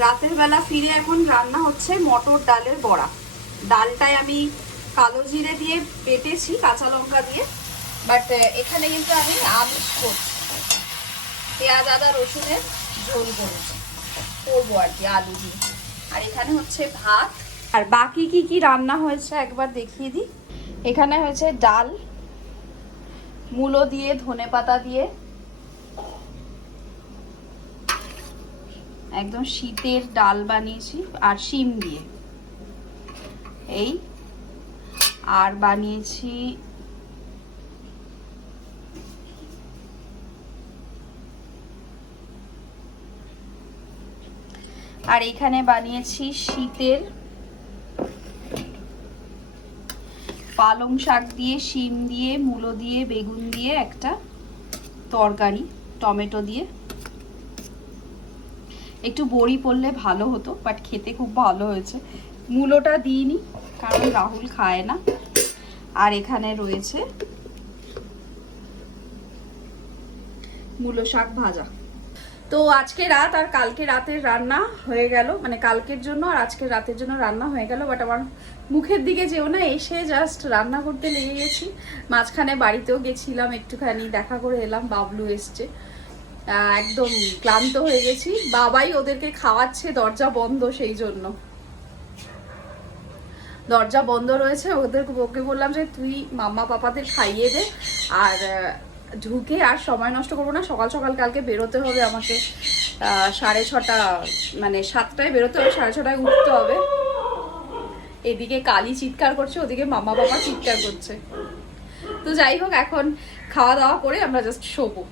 রাতের বেলা ফিরে এখন রান্না হচ্ছে মটর ডালের বড়া। ডালটায় আমি কালো জিরে দিয়ে বেটেছি, কাঁচা লঙ্কা দিয়ে, বাট এখানে কিন্তু আমি আমিষ করছি, পেঁয়াজ আদা রসুনের ঝোল করবো আর কি, আলু দিয়ে। আর এখানে হচ্ছে ভাত। আর বাকি কি কি রান্না হয়েছে একবার দেখিয়ে দিই। এখানে হয়েছে ডাল, মূলো দিয়ে ধনেপাতা দিয়ে, একদম শীতের ডাল বানিয়েছি, আর শিম দিয়ে এই। আর বানিয়েছি আর এখানে বানিয়েছি শীতের পালং শাক দিয়ে, শিম দিয়ে, মূলো দিয়ে, বেগুন দিয়ে একটা তরকারি, টমেটো দিয়ে। একটু বড়ি পড়লে ভালো হতো, বাট খেতে খুব ভালো হয়েছে। মূলোটা দিইনি কারণ রাহুল খায় না। আর এখানে রয়েছে মূলো শাক ভাজা। তো আজকে রাত আর কালকে রাতের রান্না হয়ে গেল, মানে কালকের জন্য আর আজকের রাতের জন্য রান্না হয়ে গেল। বাট আমার মুখের দিকে যেও না, এসে জাস্ট রান্না করতে লেগে গেছি। মাঝখানে বাড়িতেও গেছিলাম, একটুখানি দেখা করে এলাম, বাবলু এসছে। একদম ক্লান্ত হয়ে গেছি। বাবাই ওদেরকে খাওয়াচ্ছে, দরজা বন্ধ, সেই জন্য দরজা বন্ধ রয়েছে। ওকে বললাম যে তুই মাম্মা পাপাদের খাইয়ে দে, আর ঢুকে আর সময় নষ্ট করবো না। সকাল সকাল কালকে বেরোতে হবে আমাকে, 6:30, মানে 7টায় বেরোতে হবে, 6:30টায় উঠতে হবে। এদিকে কালি চিৎকার করছে, ওদিকে মাম্মা পাপা চিৎকার করছে। তো যাই হোক, এখন খাওয়া দাওয়া করে আমরা জাস্ট শোবো।